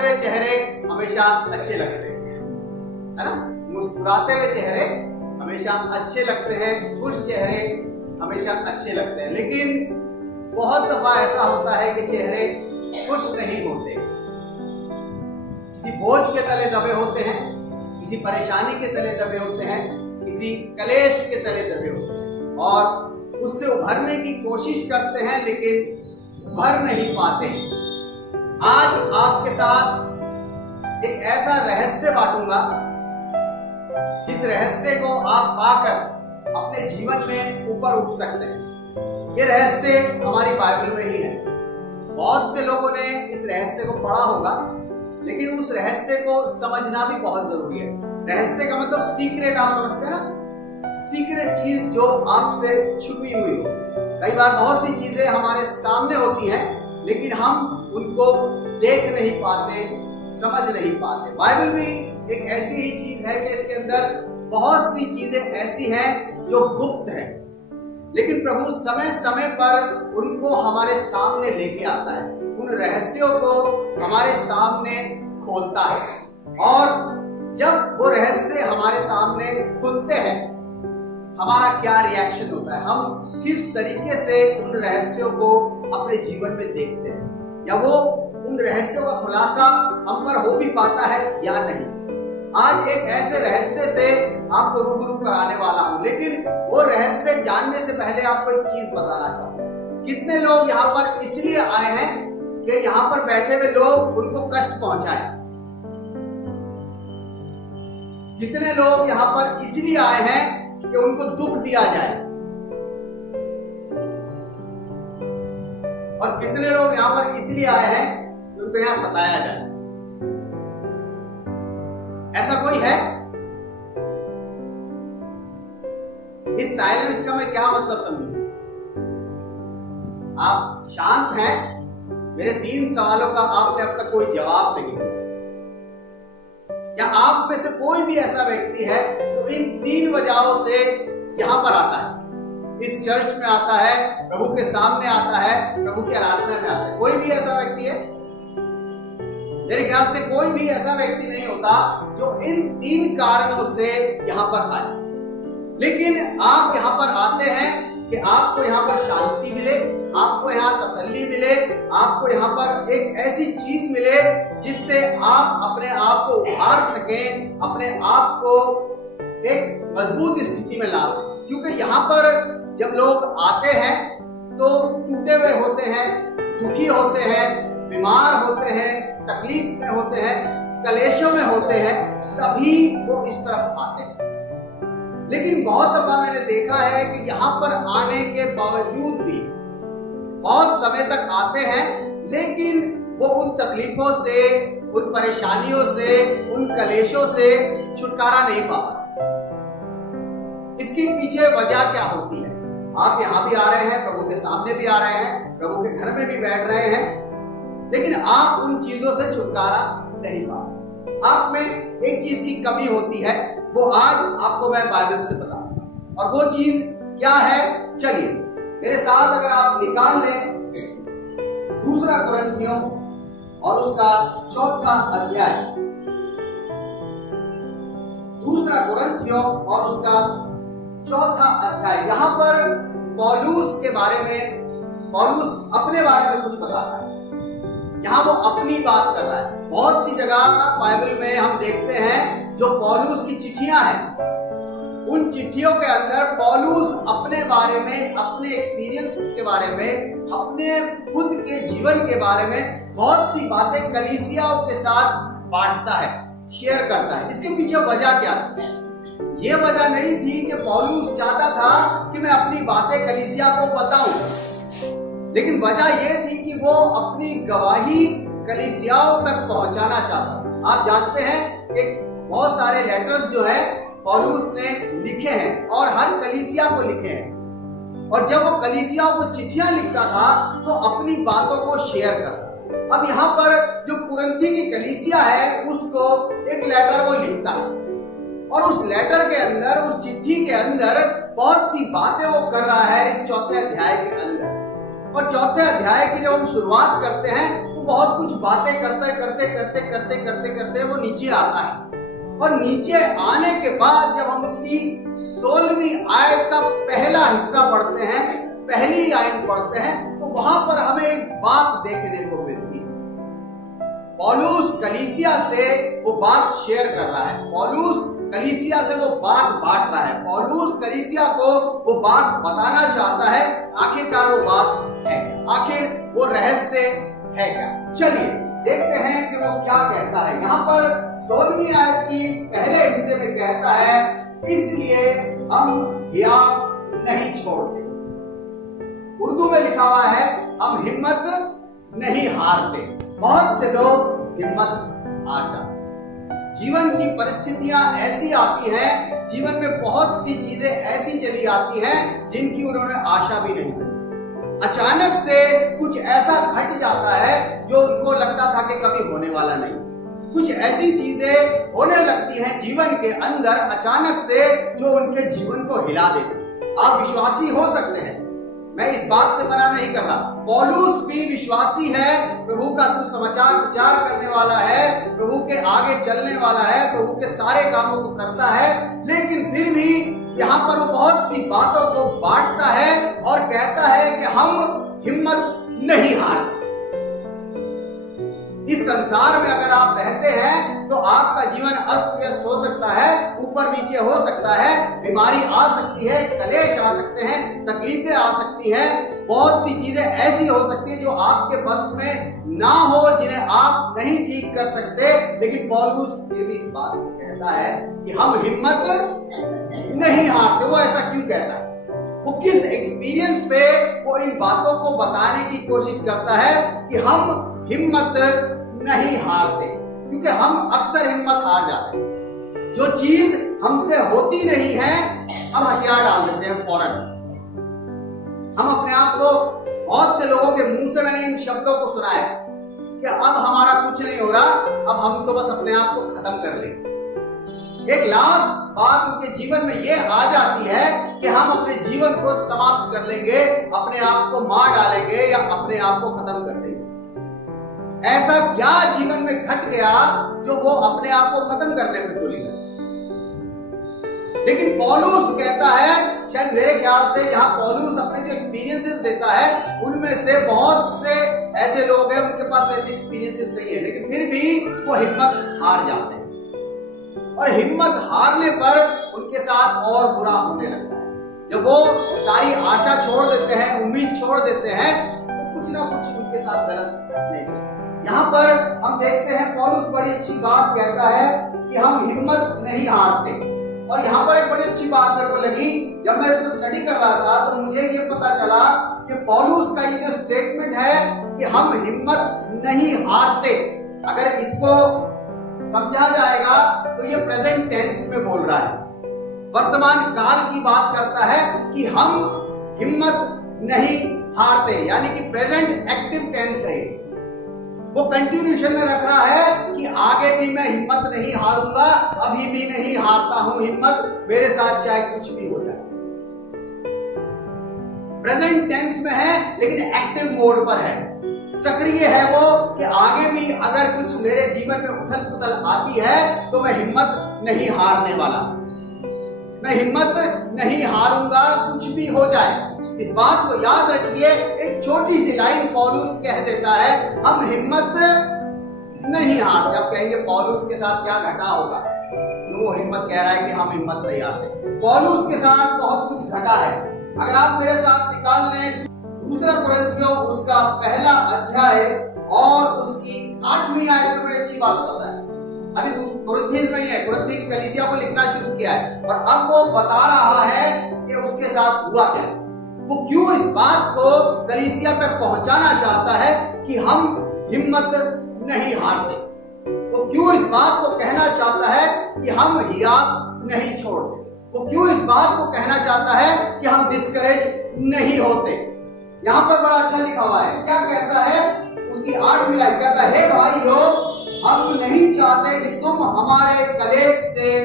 हुए चेहरे हमेशा अच्छे लगते हैं, है ना। मुस्कुराते हुए चेहरे हमेशा अच्छे लगते हैं, खुश चेहरे हमेशा अच्छे लगते हैं। लेकिन बहुत दफा ऐसा होता है कि चेहरे खुश नहीं होते, किसी बोझ के तले दबे होते हैं, किसी परेशानी के तले दबे होते हैं, किसी कलेश के तले दबे होते हैं और उससे उभरने की कोशिश करते हैं लेकिन उभर नहीं पाते। आज आपके साथ एक ऐसा रहस्य बांटूंगा जिस रहस्य को आप पाकर अपने जीवन में ऊपर उठ सकते हैं। ये रहस्य हमारी बाइबल में ही है। बहुत से लोगों ने इस रहस्य को पढ़ा होगा, लेकिन उस रहस्य को समझना भी बहुत जरूरी है। रहस्य का मतलब सीक्रेट, आप समझते हैं ना, सीक्रेट चीज जो आपसे छुपी हुई हो। कई बार बहुत सी चीजें हमारे सामने होती हैं लेकिन हम उनको देख नहीं पाते, समझ नहीं पाते। बाइबल भी एक ऐसी ही चीज है कि इसके अंदर बहुत सी चीजें ऐसी हैं जो गुप्त हैं, लेकिन प्रभु समय समय पर उनको हमारे सामने लेके आता है, उन रहस्यों को हमारे सामने खोलता है। और जब वो रहस्य हमारे सामने खुलते हैं, हमारा क्या रिएक्शन होता है, हम किस तरीके से उन रहस्यों को अपने जीवन में देखते हैं, या वो उन रहस्यों का खुलासा हम पर हो भी पाता है या नहीं। आज एक ऐसे रहस्य से आपको रूबरू कराने वाला हूं, लेकिन वो रहस्य जानने से पहले आपको एक चीज बताना चाहूंगा। कितने लोग यहाँ पर इसलिए आए हैं कि यहाँ पर बैठे हुए लोग उनको कष्ट पहुंचाए? कितने लोग यहाँ पर इसलिए आए हैं कि उनको दुख दिया जाए? और कितने लोग यहाँ पर इसलिए आए हैं कि उनको यहाँ सताया जाए? ऐसा कोई है? इस साइलेंस का मैं क्या मतलब समझूं? आप शांत हैं, मेरे 3 सवालों का आपने अब तक कोई जवाब नहीं दिया। क्या आप में से कोई भी ऐसा व्यक्ति है जो इन 3 वजहों से यहां पर आता है, इस चर्च में आता है, प्रभु के सामने आता है, प्रभु की आराधना में आता है? कोई भी ऐसा व्यक्ति है? मेरे ख्याल से कोई भी ऐसा व्यक्ति नहीं होता जो इन 3 कारणों से यहां पर आए। लेकिन आप यहां पर आते हैं कि आपको यहां पर शांति मिले, आपको यहाँ तसल्ली मिले, आपको यहाँ पर एक ऐसी चीज मिले जिससे आप अपने आप को उभार सकें, अपने आप को एक मजबूत स्थिति में ला सकें। क्योंकि यहाँ पर जब लोग आते हैं तो टूटे हुए होते हैं, दुखी होते हैं, बीमार होते हैं, तकलीफ में होते हैं, कलेशों में होते हैं, तभी वो इस तरफ आते हैं। लेकिन बहुत दफा मैंने देखा है कि यहाँ पर आने के बावजूद भी बहुत समय तक आते हैं, लेकिन वो उन तकलीफों से, उन परेशानियों से, उन कलेशों से छुटकारा नहीं पा पाते। इसके पीछे वजह क्या होती है? आप यहाँ भी आ रहे हैं, प्रभु के सामने भी आ रहे हैं, प्रभु के घर में भी बैठ रहे हैं, लेकिन आप उन चीजों से छुटकारा नहीं पा रहे। आप में एक चीज की कमी होती है, वो आज आपको मैं बाइबल से बताऊंगा। और वो चीज क्या है? चलिए मेरे साथ अगर आप निकाल लें 2 कुरिन्थियों और उसका 4था अध्याय, 2 कुरिन्थियों और उसका 4था अध्याय। यहां पर पौलुस के बारे में, पौलुस अपने बारे में कुछ बताता है। यहां वो अपनी बात कर रहा है। बहुत सी जगह बाइबल में हम देखते हैं जो पौलुस की चिट्ठियां हैं, उन चिट्ठियों के अंदर पौलुस अपने बारे में, अपने एक्सपीरियंस के बारे में, अपने खुद के जीवन के बारे में बहुत सी बातें कलीसियाओं के साथ बांटता है, शेयर करता है। इसके पीछे वजह क्या थी? ये वजह नहीं थी कि पौलुस चाहता था कि मैं अपनी बातें कलीसिया को बताऊं, लेकिन वजह यह थी कि वो अपनी गवाही कलीसियाओं तक पहुंचाना चाहता। आप जानते हैं कि बहुत सारे लेटर्स जो है पौलुस ने लिखे हैं और हर कलीसिया को लिखे हैं, और जब वो कलीसियाओं को चिट्ठियां लिखता था तो अपनी बातों को शेयर करता। अब यहाँ पर जो कुरिन्थी की कलीसिया है उसको एक लेटर वो लिखता है, और उस लेटर के अंदर, उस चिट्ठी के अंदर बहुत सी बातें वो कर रहा है इस 4थे अध्याय के अंदर। और 4थे अध्याय की जब हम शुरुआत करते हैं तो बहुत कुछ बातें करते आता है। और नीचे आने के बाद जब हम उसकी 16वीं आयत का पहला हिस्सा पढ़ते हैं, पहली लाइन पढ़ते हैं, तो वहां पर हमें एक बात देखने को मिलती है। पौलुस कलीसिया से वो बात शेयर कर रहा है, पौलुस कलीसिया से वो बात बांट रहा है, पौलुस कलीसिया को वो बात बताना चाहता है। आखिरकार वो बात है, आखिर वो रहस्य है क्या? चलिए देखते हैं कि वो क्या कहता है। यहाँ पर 16वीं आयत की पहले हिस्से में कहता है, इसलिए हम हिम्मत नहीं छोड़ते। उर्दू में लिखा हुआ है, हम हिम्मत नहीं हारते। बहुत से लोग हिम्मत हार जाते हैं। जीवन की परिस्थितियां ऐसी आती हैं, जीवन में बहुत सी चीजें ऐसी चली आती हैं जिनकी उन्होंने आशा भी नहीं की। अचानक से कुछ ऐसा घट जाता है जो उनको लगता था कि कभी होने वाला नहीं। कुछ ऐसी चीजें होने लगती हैं जीवन के अंदर अचानक से जो उनके जीवन को हिला देती। आप विश्वासी हो सकते हैं, मैं इस बात से मना नहीं कर रहा। पौलुस भी विश्वासी है, प्रभु का सुसमाचार प्रचार करने वाला है, प्रभु के आगे चलने वाला है, प्रभु के सारे कामों को करता है, लेकिन फिर भी यहाँ पर वो बहुत सी बातों को बांटता है और कहता है कि हम हिम्मत नहीं हारते। इस संसार में अगर आप रहते हैं तो आपका जीवन अस्त व्यस्त हो सकता है, ऊपर नीचे हो सकता है, बीमारी आ सकती है, कलेश आ सकते हैं, तकलीफें आ सकती हैं, बहुत सी चीजें ऐसी हो सकती है जो आपके बस में ना हो, जिन्हें आप नहीं ठीक कर सकते। लेकिन पौलुस फिर भी इस बात को कहता है कि हम हिम्मत नहीं हारते। वो ऐसा क्यों कहता है? वो किस एक्सपीरियंस पे वो इन बातों को बताने की कोशिश करता है कि हम हिम्मत नहीं हारते? क्योंकि हम अक्सर हिम्मत हार जाते हैं। जो चीज हमसे होती नहीं है हम हथियार डाल देते हैं फौरन। हम अपने आप को, बहुत से लोगों के मुंह से मैंने इन शब्दों को सुना है कि अब हमारा कुछ नहीं हो रहा, अब हम तो बस अपने आप को खत्म कर लेंगे। एक लास्ट बात उनके जीवन में यह आ जाती है कि हम अपने जीवन को समाप्त कर लेंगे, अपने आप को मार डालेंगे या अपने आप को खत्म कर देंगे। ऐसा क्या जीवन में घट गया जो वो अपने आप को खत्म करने में तुली है? लेकिन पौलुस कहता है, शायद मेरे ख्याल से यहाँ पौलुस अपने जो एक्सपीरियंसेस देता है उनमें से बहुत से ऐसे लोग हैं उनके पास वैसे एक्सपीरियंसेस नहीं है, लेकिन फिर भी वो हिम्मत हार जाते हैं। और हिम्मत हारने पर उनके साथ और बुरा होने लगता है। जब वो सारी आशा छोड़ देते हैं, उम्मीद छोड़ देते हैं, तो कुछ ना कुछ उनके साथ गलत घटने लगता है। यहाँ पर हम देखते हैं पौलुस बड़ी अच्छी बात कहता है कि हम हिम्मत नहीं हारते। और यहाँ पर एक बड़ी अच्छी बात मेरे को लगी, जब मैं इसको स्टडी कर रहा था तो मुझे ये पता चला कि पौलुस का ये जो स्टेटमेंट है कि हम हिम्मत नहीं हारते, अगर इसको समझा जाएगा तो ये प्रेजेंट टेंस में बोल रहा है, वर्तमान काल की बात करता है कि हम हिम्मत नहीं हारते, यानी कि प्रेजेंट एक्टिव टेंस है। वो कंटिन्यूशन में रख रहा है कि आगे भी मैं हिम्मत नहीं हारूंगा, अभी भी नहीं हारता हूं हिम्मत, मेरे साथ चाहे कुछ भी हो जाए। प्रेजेंट टेंस में है लेकिन एक्टिव मोड पर है, सक्रिय है वो कि आगे भी अगर कुछ मेरे जीवन में उथल पुथल आती है तो मैं हिम्मत नहीं हारने वाला, मैं हिम्मत नहीं हारूंगा कुछ भी हो जाए। इस बात को याद रखिए, एक छोटी सी लाइन पौलुस कह देता है, हम हिम्मत नहीं हारते। आप कहेंगे पौलुस के साथ क्या घटा होगा जो वो हिम्मत कह रहा है कि हम हिम्मत नहीं हारते? पौलुस के साथ बहुत कुछ घटा है। अगर आप मेरे साथ निकाल लें 2 कुरिन्थियों उसका पहला अध्याय और उसकी 8वीं आयत में बड़ी अच्छी बात बताता है। अभी कुरिन्थियों में ही है, कुरिन्थियों की कलीसिया को लिखना शुरू किया है और अब वो बता रहा है कि उसके साथ हुआ क्या, वो क्यों इस बात को कलीसिया तक पहुंचाना चाहता है कि हम हिम्मत नहीं हारते। वो क्यों इस बात को कहना चाहता है कि हम हियात नहीं छोड़ते। वो क्यों इस बात को कहना चाहता है कि हम डिस्करेज नहीं होते। यहाँ पर बड़ा अच्छा लिखा हुआ है, क्या कहता है उसकी 8वीं आयत, कहता है, हे भाइयों हम नहीं चाहते कि तुम हमारे कलेश से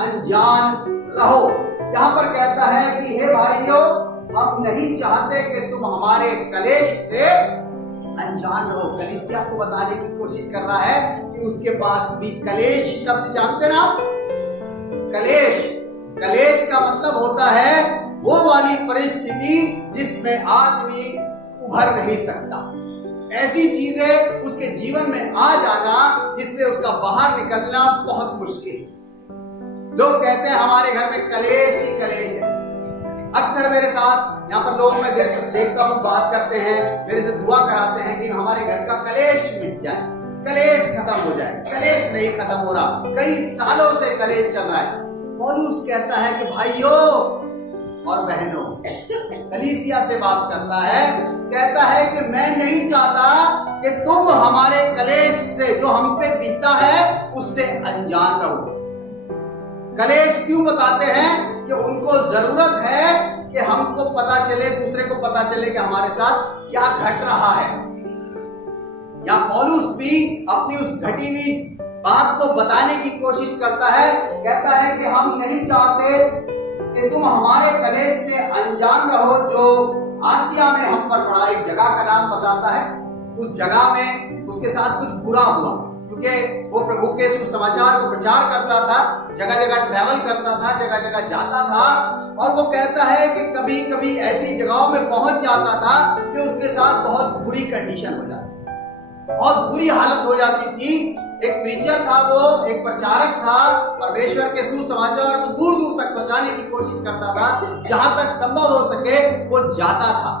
अनजान रहो। यहाँ पर कहता है कि हे भाइयों हम नहीं चाहते कि तुम हमारे कलेश से अनजान रहो। कलीसिया को बताने की कोशिश कर रहा है कि उसके पास भी कलेश शब्द जानते ना आप? कलेश, कलेश का मतलब होता है वो वाली परिस्थिति जिसमें आदमी उभर नहीं सकता। ऐसी चीजें उसके जीवन में आ जाना जिससे उसका बाहर निकलना बहुत मुश्किल। लोग कहते हैं हमारे घर में कलेश ही कलेश है। अक्सर मेरे साथ यहाँ पर लोग मैं देखता हूँ, बात करते हैं, मेरे से दुआ कराते हैं कि हमारे घर का कलेश मिट जाए, कलेश खत्म हो जाए। कलेश नहीं खत्म हो रहा, कई सालों से कलेश चल रहा है। पौलुस कहता है कि भाइयों और बहनों, कलीसिया से बात करता है, कहता है कि मैं नहीं चाहता कि तुम हमारे कलेश से जो हम पे बीतता है उससे अनजान रहो। कलेश क्यों बताते हैं? कि उनको जरूरत है कि हमको पता चले, दूसरे को पता चले कि हमारे साथ क्या घट रहा है। या पौलुस भी अपनी उस घटी हुई बात को बताने की कोशिश करता है, कहता है कि हम नहीं चाहते कि तुम हमारे कलेश से अनजान रहो। जो आसिया में हम पर पड़ा, एक जगह का नाम बताता है, उस जगह में उसके साथ कुछ बुरा हुआ, क्योंकि वो प्रभु के सुसमाचार को प्रचार करता था, जगह जगह ट्रैवल करता था, जगह जगह जाता था। और वो कहता है कि कभी कभी ऐसी जगहों में पहुंच जाता था कि उसके साथ बहुत बुरी कंडीशन हो जाती, बहुत बुरी हालत हो जाती थी। एक प्रीचर था, वो एक प्रचारक था, परमेश्वर के सुसमाचार को दूर दूर तक पहुंचाने की कोशिश करता था, जहां तक संभव हो सके वो जाता था।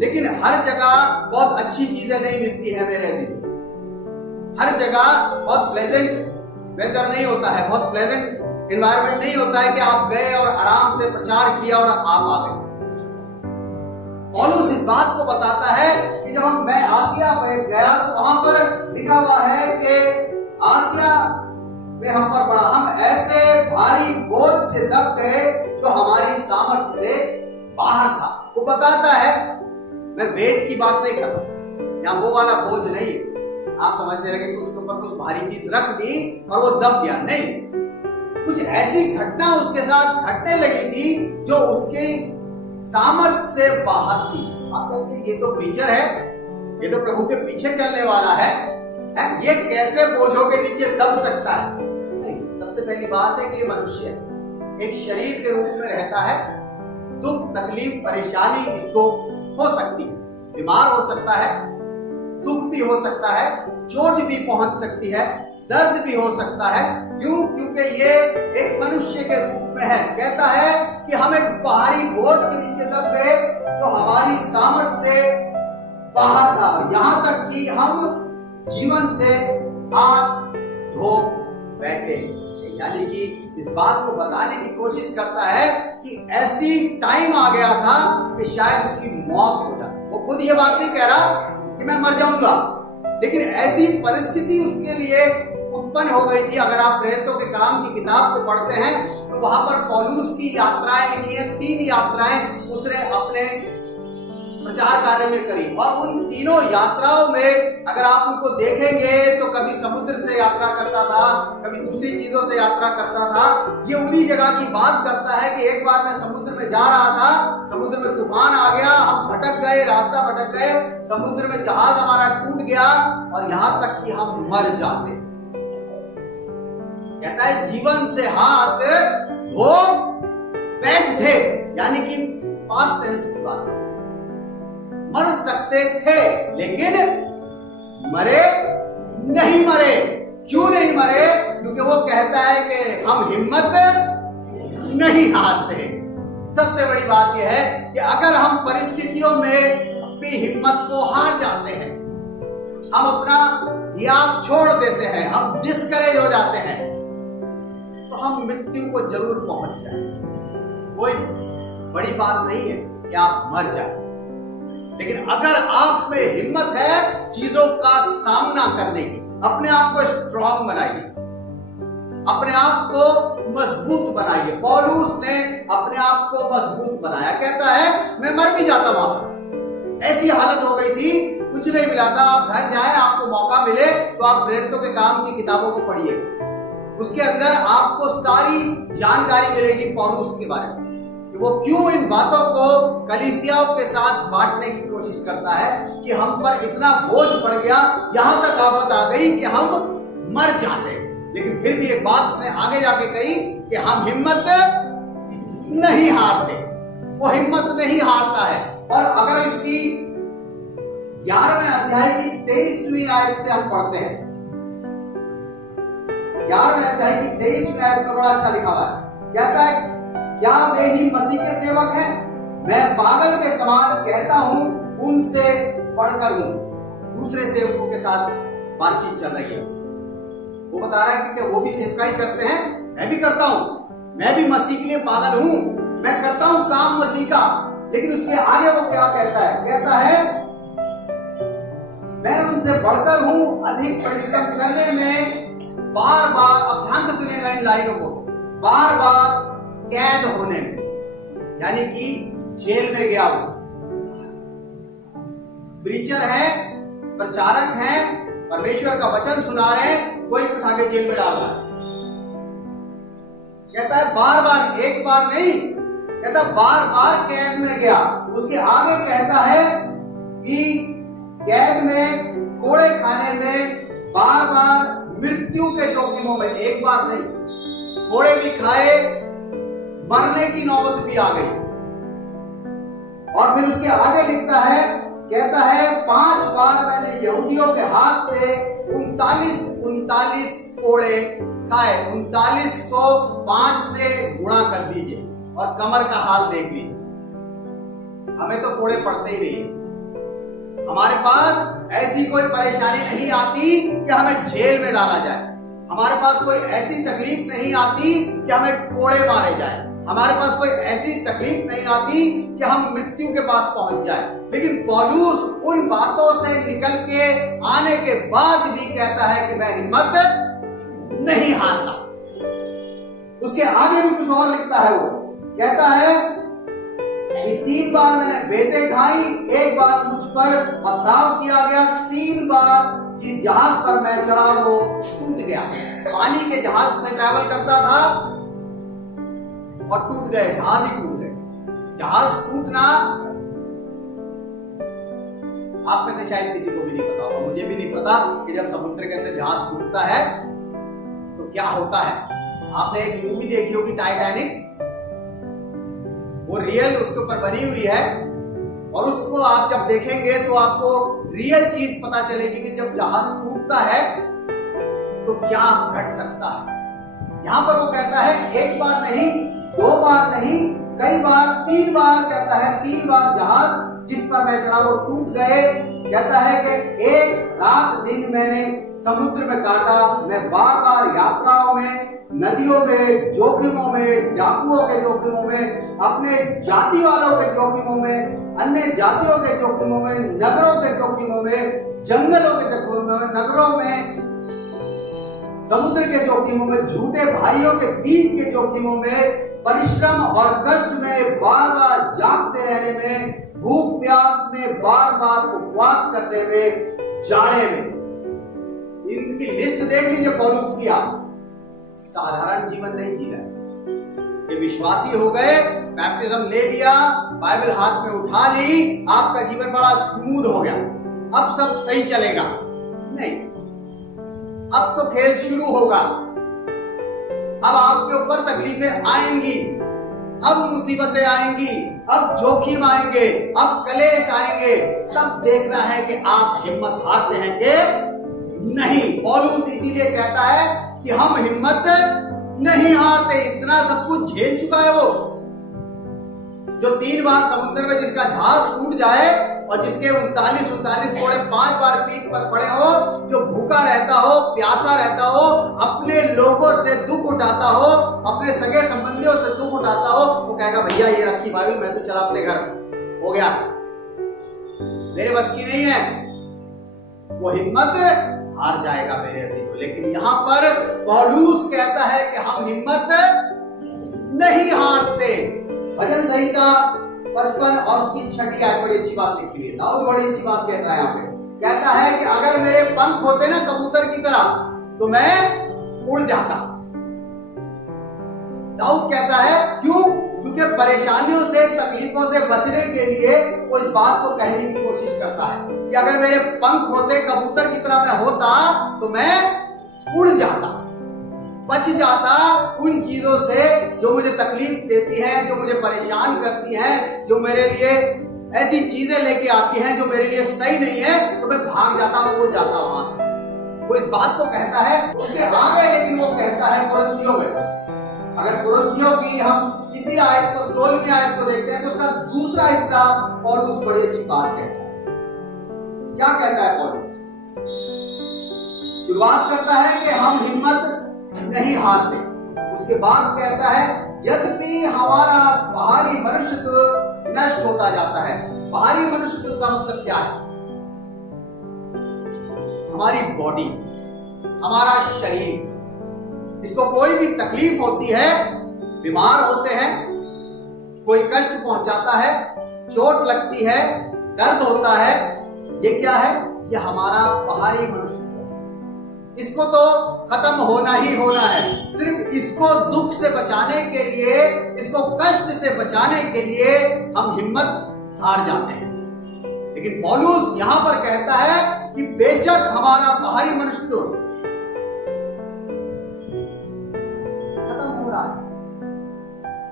लेकिन हर जगह बहुत अच्छी चीजें नहीं मिलती है मेरे लिए। हर जगह बहुत प्लेजेंट वेदर नहीं होता है, बहुत प्लेजेंट एनवायरनमेंट नहीं होता है कि आप गए और आराम से प्रचार किया और आप आ गए। पौलुस इस बात को बताता है कि जब मैं आसिया में गया तो वहां पर लिखा हुआ है कि आसिया में हम पर बड़ा, हम ऐसे भारी बोझ से दब गए जो हमारी सामर्थ्य से बाहर था। वो बताता है, मैं वेट की बात नहीं कर रहा, यहाँ वो वाला बोझ नहीं है। आप समझने लगे कि उसके ऊपर कुछ भारी चीज रख दी और वो दब गया, नहीं। कुछ ऐसी घटना उसके साथ घटने लगी थी जो उसके सामर्थ्य से बाहर थी। आप कहेंगे ये तो प्रीचर है, ये तो प्रभु के पीछे चलने वाला है, ये कैसे बोझों के नीचे दब सकता है? नहीं, सबसे पहली बात है कि ये मनुष्य एक शरीर के रूप में रहता है। दुख, तकलीफ, परेशानी इसको हो सकती है, बीमार हो सकता है, दुख भी हो सकता है, चोट भी पहुंच सकती है, दर्द भी हो सकता है। क्यों? क्योंकि ये एक मनुष्य के रूप में है। कहता है कि हम एक बाहरी बोझ के नीचे दब गए जो हमारी सामर्थ्य से बाहर था, यहां तक कि हम जीवन से हाथ धो बैठे। यानी कि इस बात को बताने की कोशिश करता है कि ऐसी टाइम आ गया था कि शायद उसकी मौत हो जाए। वो खुद ये बात नहीं कह रहा कि मैं मर जाऊंगा, लेकिन ऐसी परिस्थिति उसके लिए उत्पन्न हो गई थी। अगर आप प्रेरितों के काम की किताब को पढ़ते हैं तो वहां पर पौलुस की यात्राएं लिखी हैं, 3 यात्राएं उसने अपने प्रचार कार्य में करी। और उन तीनों यात्राओं में अगर आप उनको देखेंगे तो कभी समुद्र से यात्रा करता था, कभी दूसरी चीजों से यात्रा करता था। ये उन्हीं जगह की बात करता है कि एक बार मैं समुद्र में जा रहा था, समुद्र में तूफान आ गया, हम भटक गए, रास्ता भटक गए, समुद्र में जहाज हमारा टूट गया और यहां तक कि हम मर जाते। कहता है जीवन से हाथ धो बैठ थे, यानी कि पास्ट टेंस की बात, मर सकते थे लेकिन मरे नहीं मरे। क्यों नहीं मरे? क्योंकि वो कहता है कि हम हिम्मत नहीं हारते। सबसे बड़ी बात यह है कि अगर हम परिस्थितियों में अपनी हिम्मत को हार जाते हैं, हम अपना हियाव छोड़ देते हैं, हम डिस्करेज हो जाते हैं, तो हम मृत्यु को जरूर पहुंच जाए। कोई बड़ी बात नहीं है कि आप मर जाए, लेकिन अगर आप में हिम्मत है चीजों का सामना करने की, अपने आप को स्ट्रांग बनाइए, अपने आप को मजबूत बनाइए। पौलुस ने अपने आप को मजबूत बनाया। कहता है मैं मर भी जाता वहां पर, ऐसी हालत हो गई थी, कुछ नहीं मिला था। आप घर जाएं, आपको मौका मिले तो आप प्रेरितों के काम की किताबों को पढ़िए, उसके अंदर आपको सारी जानकारी मिलेगी पौलुस के बारे में कि वो क्यों इन बातों को कलीसियाओं के साथ बांटने की कोशिश करता है कि हम पर इतना बोझ पड़ गया, यहां तक आफत आ गई कि हम मर जाते। लेकिन फिर भी एक बात उसने आगे जाके कही कि हम हिम्मत नहीं हारते। वो हिम्मत नहीं हारता है। और अगर इसकी 11वें अध्याय की 23वीं आयत से हम पढ़ते हैं, 11वें अध्याय की 23वीं आयत में बड़ा अच्छा लिखा हुआ है। कहता है, क्या वे ही मसीह के सेवक हैं? मैं पागल के समान कहता हूं, उनसे बढ़कर हूं। दूसरे सेवकों के साथ बातचीत चल रही है। वो बता रहा है कि वो भी सेवकाई करते हैं, मैं भी करता हूं, मैं भी मसीह के लिए पागल हूं, मैं करता हूं काम मसीह का। लेकिन उसके आगे वो क्या कहता है? कहता है, मैं उनसे बढ़कर हूं अधिक परिश्रम करने में, बार बार, अब ध्यान से सुनिएगा इन लाइनों को, बार बार कैद होने में, यानी कि जेल में गया हूं। प्रीचर है, प्रचारक है, परमेश्वर का वचन सुना रहे हैं, कोई भी उठा के जेल में डाल रहा है। कहता है बार बार, एक बार नहीं, कहता बार बार कैद में गया। उसके आगे कहता है कि कैद में, कोड़े खाने में, बार बार मृत्यु के जोखिमों में, एक बार नहीं, कोड़े भी खाए, मरने की नौबत भी आ गई। और फिर उसके आगे लिखता है, कहता है 5 बार मैंने यहूदियों के हाथ से 39 कोड़े खाए। 39 को 5 से गुणा कर दीजिए और कमर का हाल देख लीजिए। हमें तो कोड़े पड़ते ही नहीं, हमारे पास ऐसी कोई परेशानी नहीं आती कि हमें जेल में डाला जाए, हमारे पास कोई ऐसी तकलीफ नहीं आती कि हमें कोड़े मारे जाए, हमारे पास कोई ऐसी तकलीफ नहीं आती कि हम मृत्यु के पास पहुंच जाए। लेकिन पौलुस उन बातों से निकल के आने के बाद भी कहता है कि मैं हिम्मत नहीं हारता। उसके आगे भी कुछ और लिखता है। वो कहता है कि 3 बार मैंने बेतें खाई, 1 बार मुझ पर पथराव किया गया, 3 बार जिस जहाज पर मैं चढ़ा वो टूट गया। पानी के जहाज से ट्रैवल करता था और टूट गए, जहाज ही टूट गए। जहाज टूटना आप में से शायद किसी को भी नहीं पता होगा, मुझे भी नहीं पता कि जब समुद्र के अंदर जहाज टूटता है तो क्या होता है। आपने एक मूवी देखी होगी टाइटैनिक, वो रियल उसके ऊपर बनी हुई है, और उसको आप जब देखेंगे तो आपको रियल चीज पता चलेगी कि जब जहाज टूटता है तो क्या घट सकता है। यहां पर वो कहता है 1 बार नहीं, 2 बार नहीं, कई बार, 3 बार, कहता है 3 बार जहाज जिस पर मैं चढ़ा वो टूट गए। कहता है कि 1 रात दिन मैंने समुद्र में काटा, मैं बार बार यात्राओं में, नदियों में, जोखिमों में, डाकुओं के जोखिमों में, अपने जाति वालों के जोखिमों में, अन्य जातियों के जोखिमों में, नगरों के जोखिमों में, जंगलों के जोखिमों में, नगरों में, समुद्र के जोखिमों में, झूठे भाइयों के बीच के जोखिमों में, परिश्रम और कष्ट में, बार बार जागते रहने में, भूख प्यास में, बार बार उपवास करने में, जाड़े में। इनकी लिस्ट देख लीजिए पौलुस की। आप साधारण जीवन नहीं जी रहे। ये विश्वासी हो गए, बैप्टिज्म ले लिया, बाइबल हाथ में उठा ली, आपका जीवन बड़ा स्मूथ हो गया, अब सब सही चलेगा। नहीं, अब तो खेल शुरू होगा। अब आपके ऊपर तकलीफें आएंगी, अब मुसीबतें आएंगी, अब जोखिम आएंगे, अब कलेश आएंगे। तब देखना है कि आप हिम्मत हारते हैं कि नहीं। पौलुस इसीलिए कहता है कि हम हिम्मत नहीं हारते। इतना सब कुछ झेल चुका है वो, जो 3 बार समुद्र में जिसका जहाज टूट जाए और जिसके 39 कोड़े 5 बार पीठ पर पड़े हो, जो भूखा रहता हो, प्यासा रहता हो, अपने लोगों से दुख उठाता हो, अपने सगे संबंधियों से दुख उठाता हो, वो कहेगा भैया ये रखी बाइबल, मैं तो चला अपने घर, हो गया, मेरे बस की नहीं है। वो हिम्मत हार जाएगा मेरे अजीजों। लेकिन यहां पर पौलुस कहता है कि हम हिम्मत नहीं हारते। भजन संहिता 55 और उसकी 6ठी आयत बड़ी अच्छी बात लिखी हुई है। दाऊद बड़ी अच्छी बात कहता है यहाँ पे, कहता है कि अगर मेरे पंख होते ना कबूतर की तरह तो मैं उड़ जाता। दाऊद कहता है क्यों? क्योंकि क्योंकि परेशानियों से, तकलीफों से बचने के लिए वो इस बात को कहने की कोशिश करता है कि अगर मेरे पंख होते, कबूतर की तरह मैं होता तो मैं उड़ जाता, बच जाता उन चीजों से जो मुझे तकलीफ देती हैं, जो मुझे परेशान करती हैं, जो मेरे लिए ऐसी चीजें लेके आती हैं जो मेरे लिए सही नहीं है, तो मैं भाग जाता, उड़ जाता वहां से। वो इस बात को कहता है उसके आगे, लेकिन वो कहता है कुरिन्थियों में। अगर कुरिन्थियों की हम इसी आयत को, 16वीं आयत को देखते हैं तो उसका दूसरा हिस्सा पौलुस बड़ी अच्छी बात कहता है। क्या कहता है पौलुस? शुरुआत करता है कि हम हिम्मत नहीं हारते, उसके बाद कहता है यद्यपि हमारा बाहरी मनुष्यत्व नष्ट होता जाता है। बाहरी मनुष्यत्व का मतलब क्या है? हमारी बॉडी, हमारा शरीर, इसको कोई भी तकलीफ होती है, बीमार होते हैं, कोई कष्ट पहुंचाता है, चोट लगती है, दर्द होता है, ये क्या है? ये हमारा बाहरी मनुष्य है। इसको तो खत्म होना ही होना है। सिर्फ इसको दुख से बचाने के लिए, इसको कष्ट से बचाने के लिए हम हिम्मत हार जाते हैं। लेकिन पौलुस यहां पर कहता है कि बेशक हमारा बाहरी मनुष्य तो खत्म हो रहा है,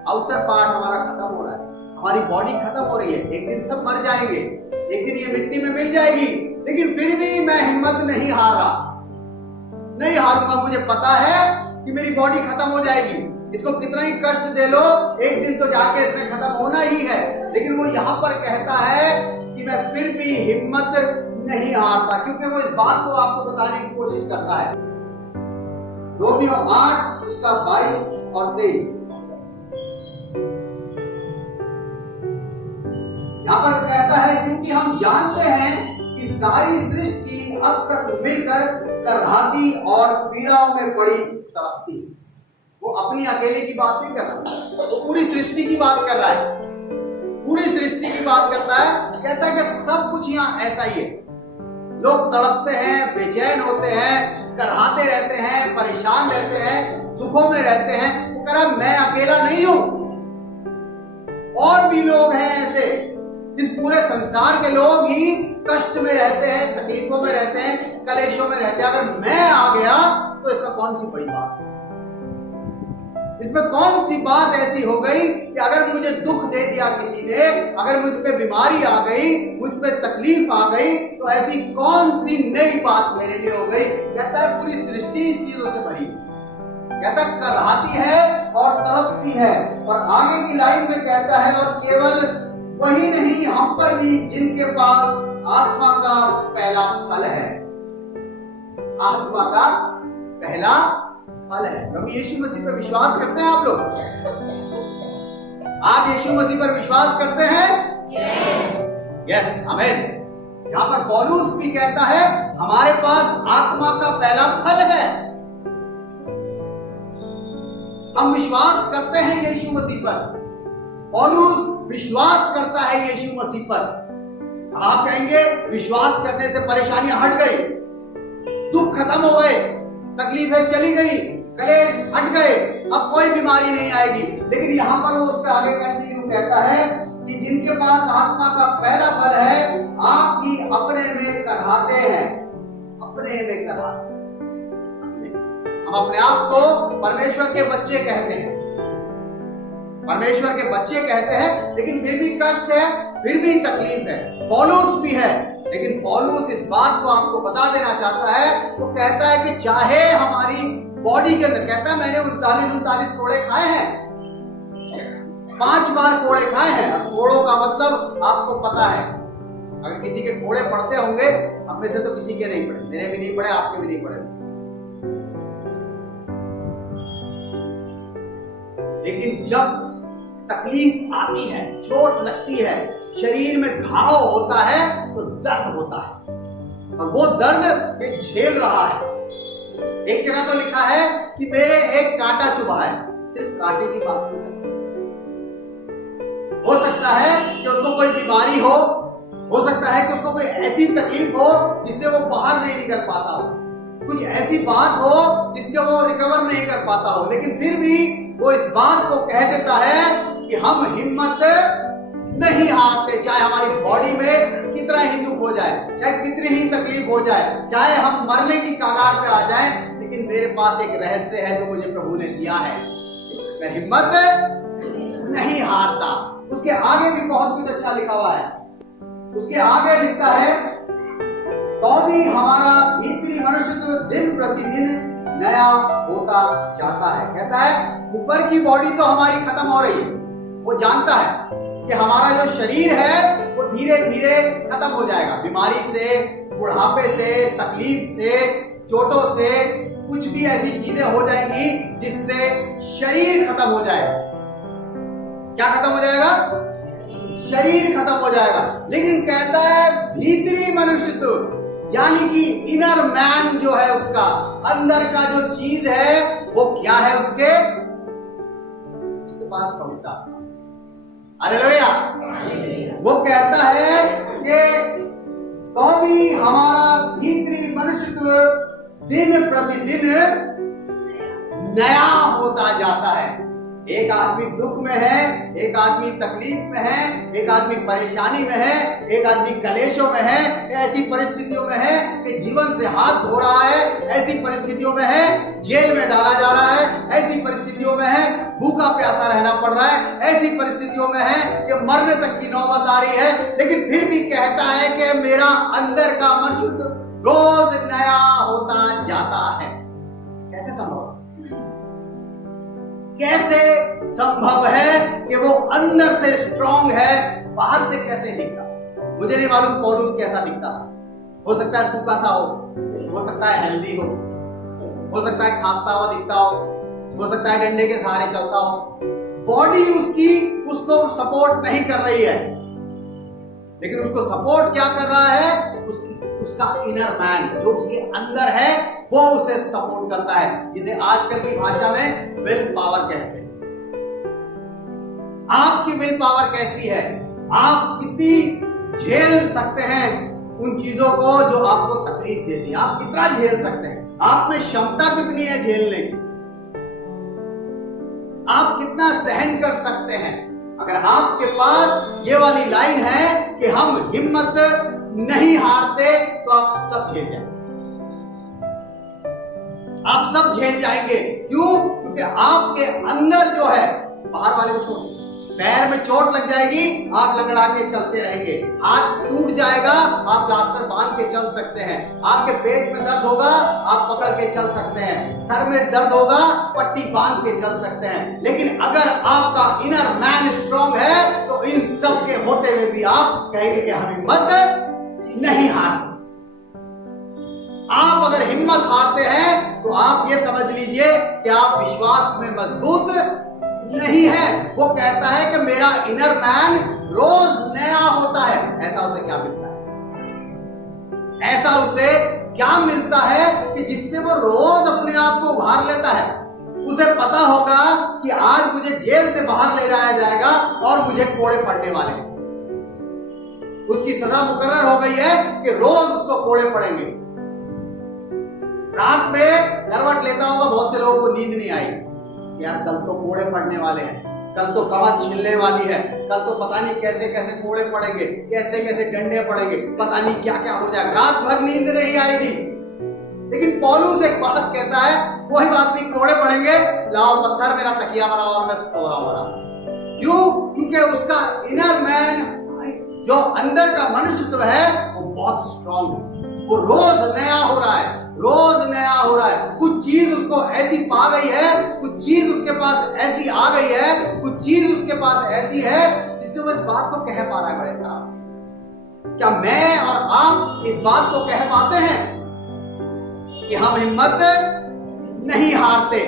आउटर पार्ट हमारा खत्म हो रहा है, हमारी बॉडी खत्म हो रही है, एक दिन सब मर जाएंगे, एक दिन ये मिट्टी में मिल जाएगी, लेकिन फिर भी मैं हिम्मत नहीं हारा, नहीं हारूंगा। मुझे पता है कि मेरी बॉडी खत्म हो जाएगी, इसको कितना ही कष्ट दे लो, एक दिन तो जाके इसने खत्म होना ही है। लेकिन वो यहां पर कहता है कि मैं फिर भी हिम्मत नहीं हारता, क्योंकि वो इस बात को आपको बताने की कोशिश करता है। रोमियो 8 उसका 22 और 23 यहां पर कहता है क्योंकि हम जानते हैं कि सारी सृष्टि अब तक मिलकर करहाती और पीड़ाओं में पड़ी तड़पती। वो अपनी अकेले की बात नहीं कर रहा, वो पूरी सृष्टि की बात कर रहा है, पूरी सृष्टि की बात करता है। कहता है कि सब कुछ यहाँ ऐसा ही है, लोग तड़पते हैं, बेचैन होते हैं, करहाते रहते हैं, परेशान रहते हैं, दुखों में रहते हैं। वो कह रहा मैं अकेला नहीं हूं, और भी लोग हैं ऐसे, इस पूरे संसार के लोग ही कष्ट में रहते हैं, तकलीफों में रहते हैं, कलेशों में रहते हैं। अगर मैं आ गया तो इसमें कौन सी बड़ी बात है? इसमें कौन सी बात ऐसी हो गई कि अगर मुझे दुख दे दिया किसी ने, अगर मुझ पे बीमारी आ गई, मुझ पे तकलीफ आ गई, तो ऐसी कौन सी नई बात मेरे लिए हो गई? कहता है पूरी सृष्टि इस चीजों से भरी, कहता करहाती है और तड़पती है। और आगे की लाइन में कहता है और केवल वही नहीं, हम पर भी जिनके पास आत्मा का पहला फल है, आत्मा का पहला फल है। प्रभु यीशु मसीह पर विश्वास करते हैं आप लोग? आप यीशु मसीह पर विश्वास करते हैं? यस, आमीन। यहां पर पौलुस भी कहता है हमारे पास आत्मा का पहला फल है, हम विश्वास करते हैं यीशु मसीह पर। पौलुस विश्वास करता है यीशु मसीह पर। आप कहेंगे विश्वास करने से परेशानियां हट गई, दुख खत्म हो गए, तकलीफें चली गई, कलेश हट गए, अब कोई बीमारी नहीं आएगी। लेकिन यहां पर वो उसके आगे कंटिन्यू कहता है कि जिनके पास आत्मा का पहला फल है, आप ही अपने में करहाते हैं, अपने में करहाते हैं। हम अपने आप को परमेश्वर के बच्चे कहते हैं, परमेश्वर के बच्चे कहते हैं, लेकिन फिर भी कष्ट है, फिर भी तकलीफ है। पौलुस भी है, लेकिन पौलुस इस बात को आपको बता देना चाहता है। वो कहता है कि चाहे हमारी बॉडी के अंदर, कहता है मैंने 39 कोड़े खाए हैं, 5 बार कोड़े खाए हैं। अब कोड़ों का मतलब आपको पता है, अगर किसी के कोड़े पड़ते होंगे, हम में से तो किसी के नहीं पड़े, मेरे भी नहीं पड़े, आपके भी नहीं पड़े। लेकिन जब तकलीफ आती है, चोट लगती है, शरीर में घाव होता है, तो दर्द होता है, और वो दर्द ये झेल रहा है। एक जगह तो लिखा है कि मेरे एक कांटा चुभा है, सिर्फ कांटे की बात नहीं है। हो सकता है कि उसको कोई बीमारी हो सकता है कि उसको कोई ऐसी तकलीफ हो जिससे वो बाहर नहीं निकल पाता हो, कुछ ऐसी बात हो जिसके वो रिकवर नहीं कर पाता हो, लेकिन फिर भी वो इस बात को कह देता है कि हम हिम्मत नहीं हारते, चाहे हमारी बॉडी में कितना ही दुख हो जाए, चाहे कितनी ही तकलीफ हो जाए, चाहे हम मरने की कगार पे आ जाए, लेकिन मेरे पास एक रहस्य है जो मुझे प्रभु ने दिया है, मैं हिम्मत नहीं हारता। उसके आगे भी बहुत कुछ अच्छा लिखा हुआ है। उसके आगे लिखता है, तो भी हमारा भीतरी मनुष्य दिन प्रतिदिन नया होता जाता है। कहता है ऊपर की बॉडी तो हमारी खत्म हो रही है, वो जानता है कि हमारा जो शरीर है वो धीरे धीरे खत्म हो जाएगा, बीमारी से, बुढ़ापे से, तकलीफ से, चोटों से, कुछ भी ऐसी चीजें हो जाएंगी जिससे शरीर खत्म हो जाएगा। क्या खत्म हो जाएगा? शरीर खत्म हो जाएगा। लेकिन कहता है भीतरी मनुष्य तो, यानी कि इनर मैन जो है, उसका अंदर का जो चीज है वो क्या है? उसके पास पवित्र आत्मा। हालेलुया। वो कहता है कि तो भी हमारा भीतरी मनुष्य दिन प्रतिदिन नया होता जाता है। एक आदमी दुख में है, एक आदमी तकलीफ में है, एक आदमी परेशानी में है, एक आदमी कलेशों में है, ऐसी परिस्थितियों में है कि जीवन से हाथ धो रहा है, ऐसी परिस्थितियों में है जेल में डाला जा रहा है, ऐसी परिस्थितियों में है भूखा प्यासा रहना पड़ रहा है, ऐसी परिस्थितियों में है कि मरने तक की नौबत आ रही है, लेकिन फिर भी कहता है कि मेरा अंदर का मनुष्य रोज नया होता जाता है। कैसे संभव? कैसे संभव है कि वो अंदर से स्ट्रांग है, बाहर से कैसे दिखता? मुझे नहीं मालूम पौलुस कैसा दिखता। हो सकता है सूखा सा हो सकता है हेल्दी हो सकता है खांसता हुआ दिखता हो सकता है डंडे के सहारे चलता हो। बॉडी उसकी उसको सपोर्ट नहीं कर रही है, लेकिन उसको सपोर्ट क्या कर रहा है? उसका इनर मैन जो उसके अंदर है वो उसे सपोर्ट करता है, जिसे आजकल की भाषा में विल पावर कहते हैं। आपकी विल पावर कैसी है? आप कितनी झेल सकते हैं उन चीजों को जो आपको तकलीफ देती है? आप कितना झेल सकते हैं? आप में क्षमता कितनी है झेलने की? आप कितना सहन कर सकते हैं? अगर आपके पास ये वाली लाइन है कि हम हिम्मत नहीं हारते, तो आप सब झेल जाएंगे। आप सब झेल जाएंगे। क्यों? क्योंकि आपके अंदर जो है, बाहर वाले को छोड़, पैर में चोट लग जाएगी, आप लंगड़ा के चलते रहेंगे। हाथ टूट जाएगा, आप प्लास्टर बांध के चल सकते हैं। आपके पेट में दर्द होगा, आप पकड़ के चल सकते हैं। सर में दर्द होगा, पट्टी बांध के चल सकते हैं। लेकिन अगर आपका इनर मैन स्ट्रांग है, तो इन सब के होते हुए भी आप कहेंगे कि हम हिम्मत नहीं हारते। आप अगर हिम्मत हारते हैं, तो आप ये समझ लीजिए कि आप विश्वास में मजबूत नहीं है। वो कहता है कि मेरा इनर मैन रोज नया होता है। ऐसा उसे क्या मिलता है? ऐसा उसे क्या मिलता है कि जिससे वो रोज अपने आप को उभार लेता है। उसे पता होगा कि आज मुझे जेल से बाहर ले जाया जाएगा और मुझे कोड़े पड़ने वाले हैं। उसकी सजा मुकर्रर हो गई है कि रोज उसको कोड़े पड़ेंगे। रात में करवट लेता होगा, बहुत से लोगों को नींद नहीं आई, यार कल तो कोड़े पड़ने वाले हैं, कल तो कमर छिलने वाली है, कल तो पता नहीं कैसे कैसे कोड़े पड़ेंगे, कैसे कैसे डंडे पड़ेंगे, पता नहीं क्या क्या हो जाएगा। रात भर नींद नहीं आएगी। लेकिन पौलुस एक बात कहता है, कोई बात नहीं, कोड़े पड़ेंगे, लाओ पत्थर, मेरा तकिया बनाओ और मैं सो रहा हूं। क्यों? क्योंकि उसका इनर मैन, जो अंदर का मनुष्य है, वो बहुत स्ट्रांग है। वो रोज नया हो रहा है, रोज नया हो रहा है। कुछ चीज उसको ऐसी पा गई है, कुछ चीज उसके पास ऐसी आ गई है, कुछ चीज उसके पास ऐसी है जिससे वो इस बात को कह पा रहा है बड़े आराम से। क्या मैं और आप इस बात को कह पाते हैं कि हम हिम्मत नहीं हारते?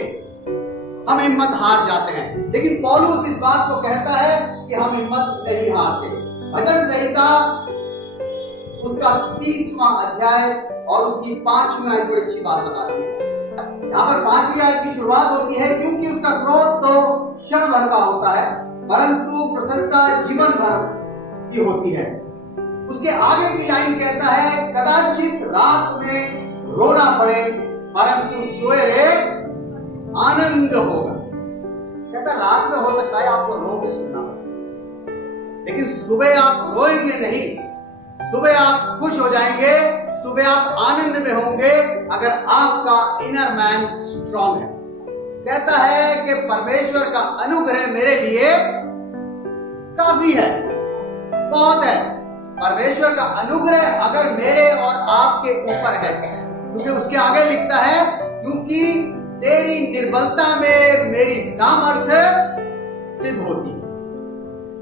हम हिम्मत हार जाते हैं। लेकिन पौलुस इस बात को कहता है कि हम हिम्मत नहीं हारते। भजन संहिता उसका 30वां अध्याय और उसकी 5वीं आयत बड़ी अच्छी बात बताती है। यहाँ पर 5वीं आयत की शुरुआत होती है, क्योंकि उसका क्रोध तो क्षण भर का होता है, परंतु प्रसन्नता जीवन भर की होती है। उसके आगे की लाइन कहता है, कदाचित रात में रोना पड़े, परंतु सवेरे आनंद होगा। क्या कहता रात में हो सकता है आपको रो के सुनना पड़े, लेकिन सुबह आप रोएंगे नहीं, सुबह आप खुश हो जाएंगे, सुबह आप आनंद में होंगे अगर आपका इनर मैन स्ट्रांग है। कहता है कि परमेश्वर का अनुग्रह मेरे लिए काफी है, बहुत है। परमेश्वर का अनुग्रह अगर मेरे और आपके ऊपर है, क्योंकि उसके आगे लिखता है, क्योंकि तेरी निर्बलता में मेरी सामर्थ्य सिद्ध होती है।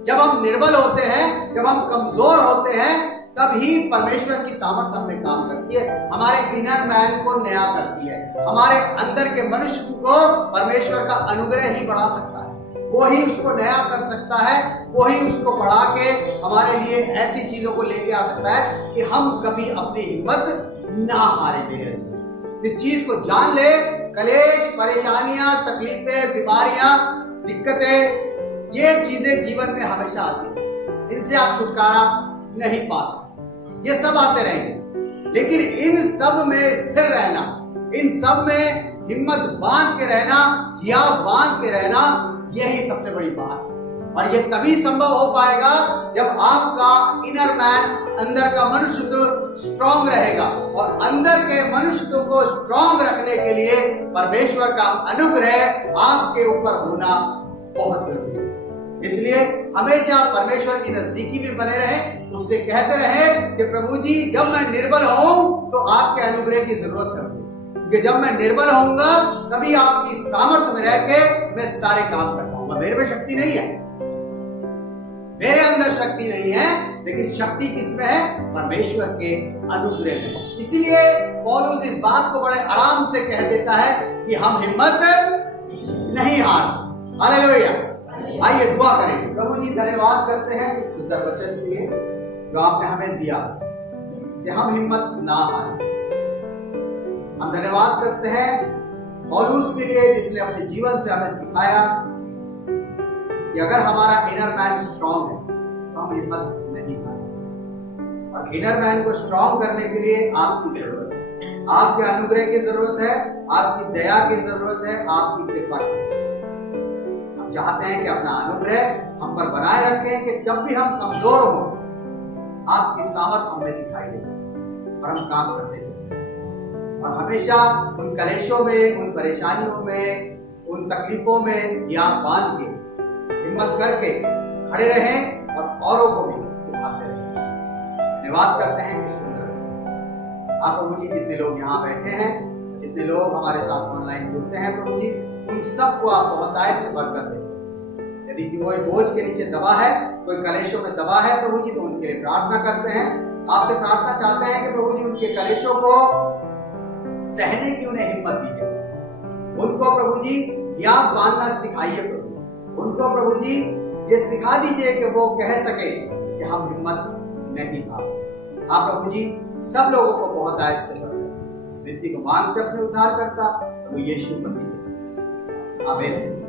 जब हम निर्बल होते हैं, जब हम कमजोर होते हैं, तभी परमेश्वर की सामर्थ हम में काम करती है, हमारे इनर मैन को नया करती है। हमारे अंदर के मनुष्य को परमेश्वर का अनुग्रह ही बढ़ा सकता है, वो ही उसको नया कर सकता है, वो ही उसको बढ़ा के हमारे लिए ऐसी चीजों को लेके आ सकता है कि हम कभी अपनी हिम्मत ना हारेंगे। इस चीज को जान ले, कलेश, परेशानियां, तकलीफें, बीमारियां, दिक्कतें, ये चीजें जीवन में हमेशा आती हैं, इनसे आप छुटकारा नहीं पा सकते, ये सब आते रहेंगे। लेकिन इन सब में स्थिर रहना, इन सब में हिम्मत बांध के रहना या बांध के रहना, यही सबसे बड़ी बात है। और ये तभी संभव हो पाएगा जब आपका इनर मैन, अंदर का मनुष्य स्ट्रांग रहेगा। और अंदर के मनुष्य को स्ट्रांग रखने के लिए परमेश्वर का अनुग्रह आपके ऊपर होना बहुत जरूरी है। इसलिए हमेशा परमेश्वर की नजदीकी में बने रहे, उससे कहते रहे कि प्रभु जी जब मैं निर्बल हूं तो आपके अनुग्रह की जरूरत है, क्योंकि जब मैं निर्बल होऊंगा तभी आपकी सामर्थ्य में रह के मैं सारे काम कर पाऊंगा। मेरे में शक्ति नहीं है, मेरे अंदर शक्ति नहीं है, लेकिन शक्ति किसमें है? परमेश्वर के अनुग्रह में। इसीलिए पौलुस इस बात को बड़े आराम से कह देता है कि हम हिम्मत नहीं हार। हालेलुया। आइए दुआ करें। प्रभु जी धन्यवाद करते हैं इस सुंदर वचन के लिए जो आपने हमें दिया कि हम हिम्मत ना हारें। हम धन्यवाद करते हैं पौलुस के लिए जिसने अपने जीवन से हमें सिखाया कि अगर हमारा इनर मैन स्ट्रांग है तो हम हिम्मत नहीं हारें। और इनर मैन को स्ट्रांग करने के लिए आपकी जरूरत है, आपके अनुग्रह की जरूरत है, आपकी दया की जरूरत है, आपकी कृपा की। हम चाहते हैं कि अपना अनुग्रह हम पर बनाए रखें कि जब भी हम कमजोर हो आपकी सामर्थ हमें दिखाई दे और हम काम करते चलते हैं। और हमेशा उन कलेशों में, उन परेशानियों में, उन तकलीफों में याद बांध के हिम्मत करके खड़े रहें और औरों को भी उठाते रहें। धन्यवाद करते हैं इस सुंदर आप प्रभु जी, जितने लोग यहाँ बैठे हैं, जितने लोग हमारे साथ ऑनलाइन जुड़ते हैं प्रभु जी, उन सबको आप बहुतायत से बरकत दें। यदि कोई बोझ के नीचे दबा है, कोई कलेशों में दबा है प्रभु जी, तो उनके लिए प्रार्थना करते हैं। आपसे प्रार्थना चाहते हैं कि प्रभु जी उनके कलेशों को सहने की उन्हें हिम्मत दीजिए। उनको प्रभु जी याद बांधना सिखाइए प्रभु। उनको प्रभु जी ये सिखा दीजिए कि वो कह सके कि हम हिम्मत नहीं हारें। आप प्रभु जी सब लोगों को बहुत आयत से बरकत। इस विनती को मांगते अपने उद्धारकर्ता प्रभु यीशु मसीह। आमीन।